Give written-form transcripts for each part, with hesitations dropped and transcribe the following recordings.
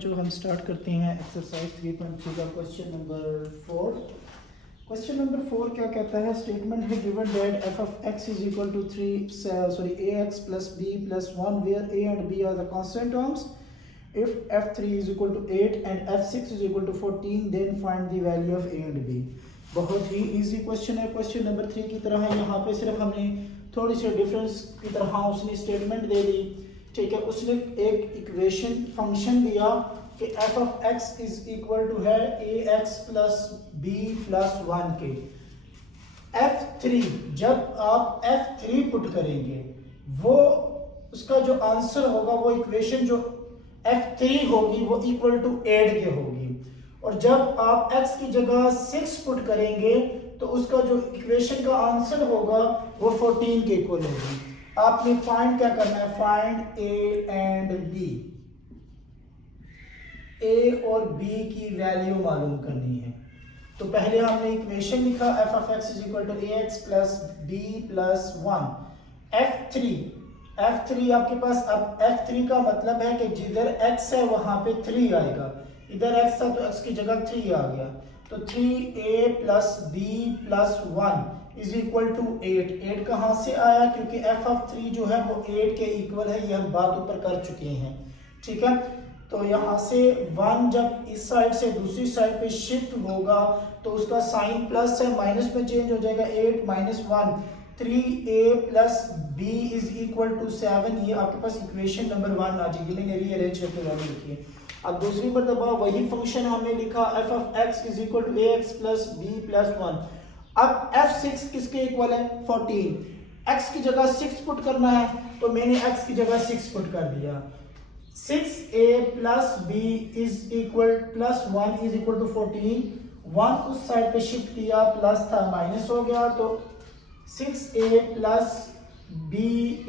जो हम स्टार्ट करते हैं एक्सरसाइज 3.3 का क्वेश्चन नंबर 4। क्वेश्चन नंबर 4 क्या कहता है? स्टेटमेंट है given that f of x is equal to 3 ax plus b plus 1 where a and b are the constant terms. If f3 is equal to 8 and f6 is equal to 14 then find the value of a and b। बहुत ही easy question है, question number 3 की तरह है। यहाँ पे सिर्फ हमने थोड़ी सी डिफरेंस की तरह उसने स्टेटमेंट दे दी, ठीक है। उसने एक इक्वेशन फंक्शन दिया कि f of x is equal to है ax प्लस b प्लस 1 के। f3 जब आप f3 पुट करेंगे वो उसका जो आंसर होगा वो इक्वेशन जो f3 होगी वो इक्वल टू 8 के होगी। और जब आप x की जगह 6 पुट करेंगे तो उसका जो इक्वेशन का आंसर होगा वो 14 के इक्वल होगी। आपने फाइंड क्या करना है? Find a and b, a और b की वैल्यू मालूम करनी है। तो पहले हमने इक्वेशन लिखा f of x is equal to ax plus b plus 1। f3 आपके पास, अब f3 का मतलब है कि जिधर x है वहां पे 3 आएगा। इधर x था तो x की जगह 3 आ गया, तो 3a plus b plus 1 is equal to 8। कहाँ से आया? क्योंकि f of 3 जो है वो 8 के इक्वल है, ये हम बात ऊपर कर चुके हैं, ठीक है। तो यहाँ से 1 जब इस साइड से दूसरी साइड पे शिफ्ट होगा तो उसका साइन प्लस है माइनस में चेंज हो जाएगा। 8 minus 1 3a plus b is equal to 7। ये आपके पास इक्वेशन नंबर 1 आ जाएगी। मैंने रीअरेंज करके वाली लिखी है। अब दूसरी मरतबा वही फंक्शन हमने लिखा f of x is equal to ax plus b plus 1। अब f6 किसके इक्वल है? 14। x की जगह 6 पुट करना है तो मैंने x की जगह 6 पुट कर दिया। 6a plus b is equal plus 1 is equal to 14। 1 उस साइड पे शिफ्ट किया, प्लस था माइनस हो गया, तो 6a plus b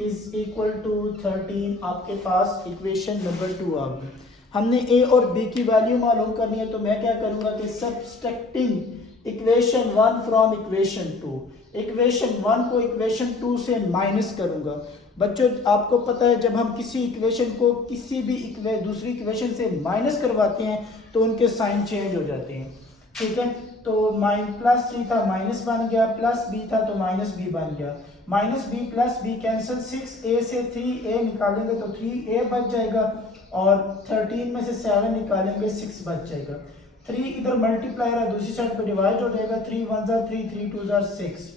is equal to 13। आपके पास इक्वेशन नंबर 2 आ गई। हमने a और b की वैल्यू मालूम करनी है, तो मैं क्या करूंगा कि subtracting equation 1 from equation 2, equation 1 को इक्वेशन 2 से माइनस करूंगा। बच्चों आपको पता है जब हम किसी इक्वेशन को किसी भी दूसरी इक्वेशन से माइनस करवाते हैं तो उनके साइन चेंज हो जाते हैं, ठीक है। तो प्लस 3 था माइनस बन गया, प्लस b था तो माइनस b बन गया। Minus b plus b cancel, 6a से 3a निकालेंगे तो 3a बच जाएगा और 13 में से 7 निकालेंगे 6 बच जाएगा। 3 इधर मल्टीप्लायर है, दूसरी साइड पे डिवाइड हो जाएगा। 3 1 जा 3, 3 2 जा 6।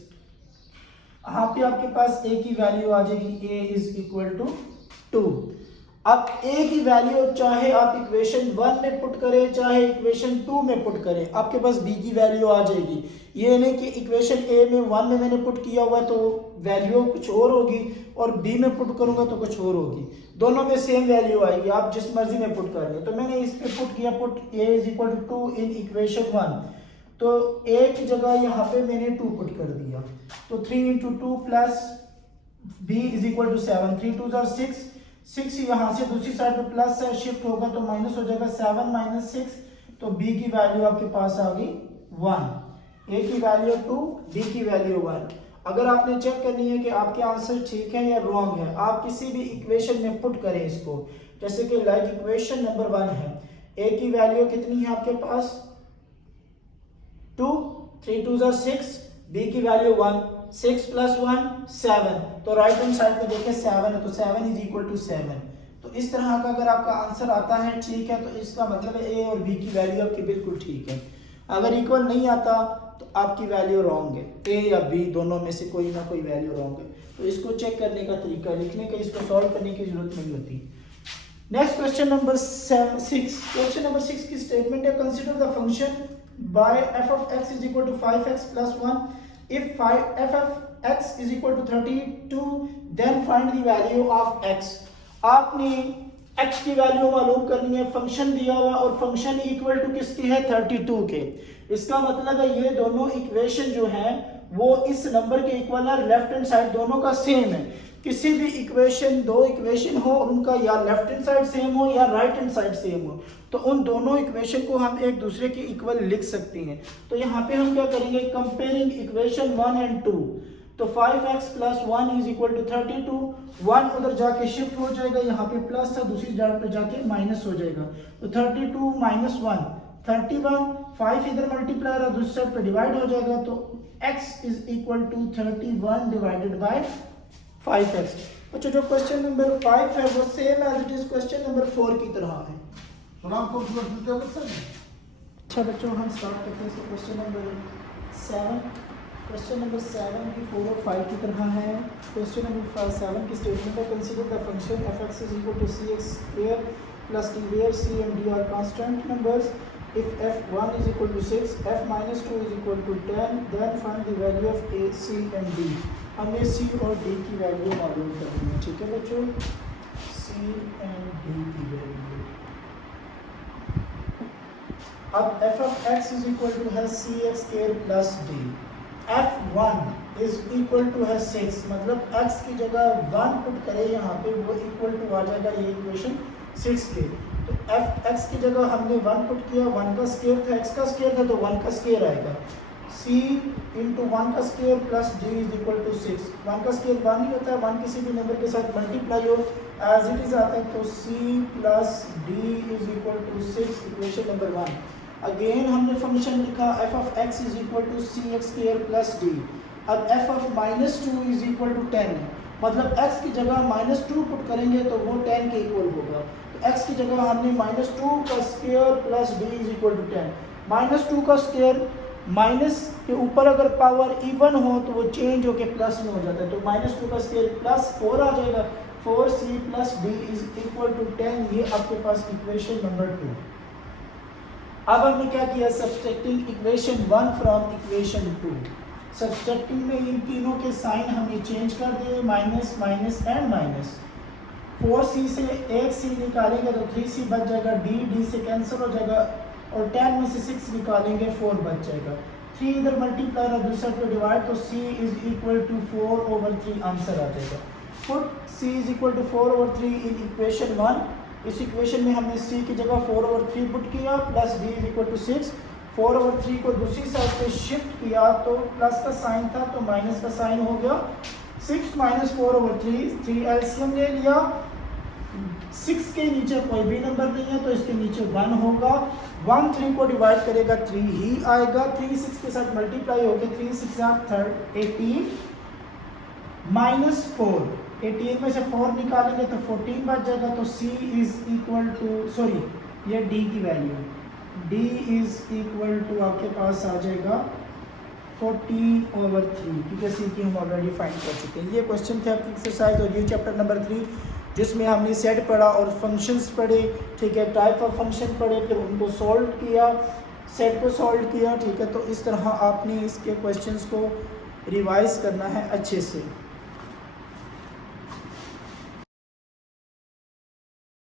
यहाँ पे आपके पास a की वैल्यू आ जाएगी, a इज इक्वल टू 2। अब a की वैल्यू चाहे आप इक्वेशन 1 में पुट करें चाहे इक्वेशन 2 में पुट करें, आपके पास b की वैल्यू आ जाएगी। ये नहीं कि इक्वेशन a में 1 में मैंने पुट किया हुआ है तो वैल्यू कुछ और होगी और b में पुट करूंगा तो कुछ और होगी। दोनों में सेम वैल्यू आएगी, आप जिस मर्जी में पुट कर लें। तो मैंने इस पे पुट किया, put a is equal to 2 in equation 1, तो a की जगह यहाँ पे मैंने 2 पुट कर दिया, तो 3 into 2 plus b is equal to 7। 3 2 6, 6 यहाँ से दूसरी साइड पे प्लस है, शिफ्ट होगा तो माइनस हो जाएगा। 7 माइनस 6, तो b की वैल्यू आपके पास आ गई 1। a की वैल्यू 2, b की वैल्यू 1। अगर आपने चेक करनी है कि आपके आंसर ठीक है या रॉन्ग है, आप किसी भी इक्वेशन में पुट करें इसको। जैसे कि लाइक इक्वेशन नंबर 1 है, a की वैल्यू कितनी है आपके पास? 2, 3 2 6, b की वैल्यू 1, 6 प्लस 1 7। तो राइट हैंड साइड पे देखें 7 है, तो 7 इज इक्वल टू 7। तो इस तरह का अगर आपका आंसर आता है ठीक है, तो इसका मतलब है a और b की वैल्यू आपकी बिल्कुल ठीक है। अगर इक्वल नहीं आता तो आपकी वैल्यू रॉन्ग है, a या b दोनों में से कोई ना कोई वैल्यू रॉन्ग है। तो इसको चेक करने का तरीका, लिखने का, इसको सॉल्व करने की जरूरत नहीं होती। Next question number 6। Question number 6 की स्टेटमेंट है consider the function by f of x is equal to 5x plus 1 if f of x is equal to 32 then find the value of x। आपने x की value मालूम करनी है, function दिया हुआ और फंक्शन इक्वल टू किसके है? 32 के। इसका मतलब है ये दोनों इक्वेशन जो हैं वो इस नंबर के इक्वल है, लेफ्ट हैंड साइड दोनों का सेम है। किसी भी इक्वेशन, दो इक्वेशन हो उनका या लेफ्ट हैंड साइड सेम हो या राइट हैंड साइड सेम हो, तो उन दोनों इक्वेशन को हम एक दूसरे के इक्वल लिख सकते हैं। तो यहाँ पे हम क्या करेंगे? Comparing equation 1 and 2। तो 5x plus 1 is equal to 32। 1 उधर जाके शिफ्ट हो जाएगा, यहाँ पे प्लस था, दूसरी जगह पे जाके माइनस हो जाएगा। तो 32 माइनस 1 31, 5 इधर मल्टीप्लाई है, दूसरी साइड पे डिवाइड हो जाएगा। तो x is equal to 31 divided by 5x। अच्छा, जो क्वेश्चन नंबर 5 है वो same as it is question number 4 की तरह है। अच्छा बच्चों, हम स्टार्ट करते हैं क्वेश्चन नंबर 7। क्वेश्चन नंबर 7 भी 4 और 5 की तरह है। क्वेश्चन नंबर 7 की स्टेटमेंट है, consider the function f(x) is equal to cx square plus d where c and d are constant numbers. If f(1) is equal to 6, f minus 2 is equal to 10, then find the value of a, c and d. हमें c और d की value मालूम करनी है, ठीक है बच्चों, c and d की वैल्यू। अब f(x) is equal to है cx square plus d, f(1) is equal to है 6, मतलब x की जगह 1 पुट करें यहाँ पे, वो इक्वल टू आ जाएगा ये इक्वेशन 6 के। तो f(x) की जगह हमने 1 पुट किया, 1 का स्क्वायर था, x का स्क्वायर था, तो 1 का स्क्वायर आएगा। c इंटू 1 का square plus d is equal to 6। 1 का स्क्वायर 1 ही होता है, 1 किसी भी नंबर के साथ मल्टीप्लाई हो एज इट इज आता है, तो c plus d is equal to 6, equation number 1। Again हमने फंक्शन लिखा f(x) is equal to cx square plus d। अब f(-2) इज इक्वल टू 10 है, मतलब x की जगह -2 पुट करेंगे तो वो 10 के इक्वल होगा। तो x की जगह हमने -2 का square plus d is equal to 10। -2 का स्क्वायर माइनस के ऊपर अगर पावर इवन हो तो वो चेंज होके प्लस में हो जाता है, तो -2 का स्क्वायर प्लस 4 आ जाएगा। 4c plus d is equal to 10, ये आपके पास इक्वेशन नंबर 2। अब हमने क्या किया, subtracting equation 1 from equation 2। Subtracting में इन तीनों के साइन हमने चेंज कर दिए, minus minus and minus. 4c से 1c निकालेंगे तो 3c बच जाएगा, d से कैंसिल हो जाएगा, और 10 में से 6 निकालेंगे 4 बच जाएगा। 3 इधर मल्टीप्लाई और दूसरा पे डिवाइड, तो c is equal to 4/3 answer आ जाएगा। Put c is equal to 4/3 in equation 1। इस इक्वेशन में हमने c की जगह 4/3 पुट किया, plus d is equal to 6। 4/3 को दूसरी साइड पे शिफ्ट किया तो प्लस का साइन था तो माइनस का साइन हो गया। 6 माइनस 4/3, 3 एलसीएम ले लिया। 6 के नीचे कोई भी नंबर नहीं है तो इसके नीचे 1 होगा। 1 3 को डिवाइड करेगा 3 ही आएगा। 3 6 के साथ मल्टीप्लाई होकर 3 6 18 माइनस 4, 18 में से 4 निकालेंगे तो 14 बच जाएगा। तो c is equal to, sorry ये d की value, d is equal to आपके पास आ जाएगा 14/3, क्योंकि c की हम ऑलरेडी फाइंड कर चुके हैं। ये क्वेश्चन थे आपकी एक्सरसाइज, और ये चैप्टर नंबर 3 जिसमें हमने सेट पढ़ा और फंक्शंस पढ़े, ठीक है, टाइप ऑफ फंक्शन पढ़े, फिर उनको सॉल्व किया, सेट को सॉल्व किया, ठीक है। तो इस तरह आपने इसके क्वेश्चंस को रिवाइज करना है अच्छे से।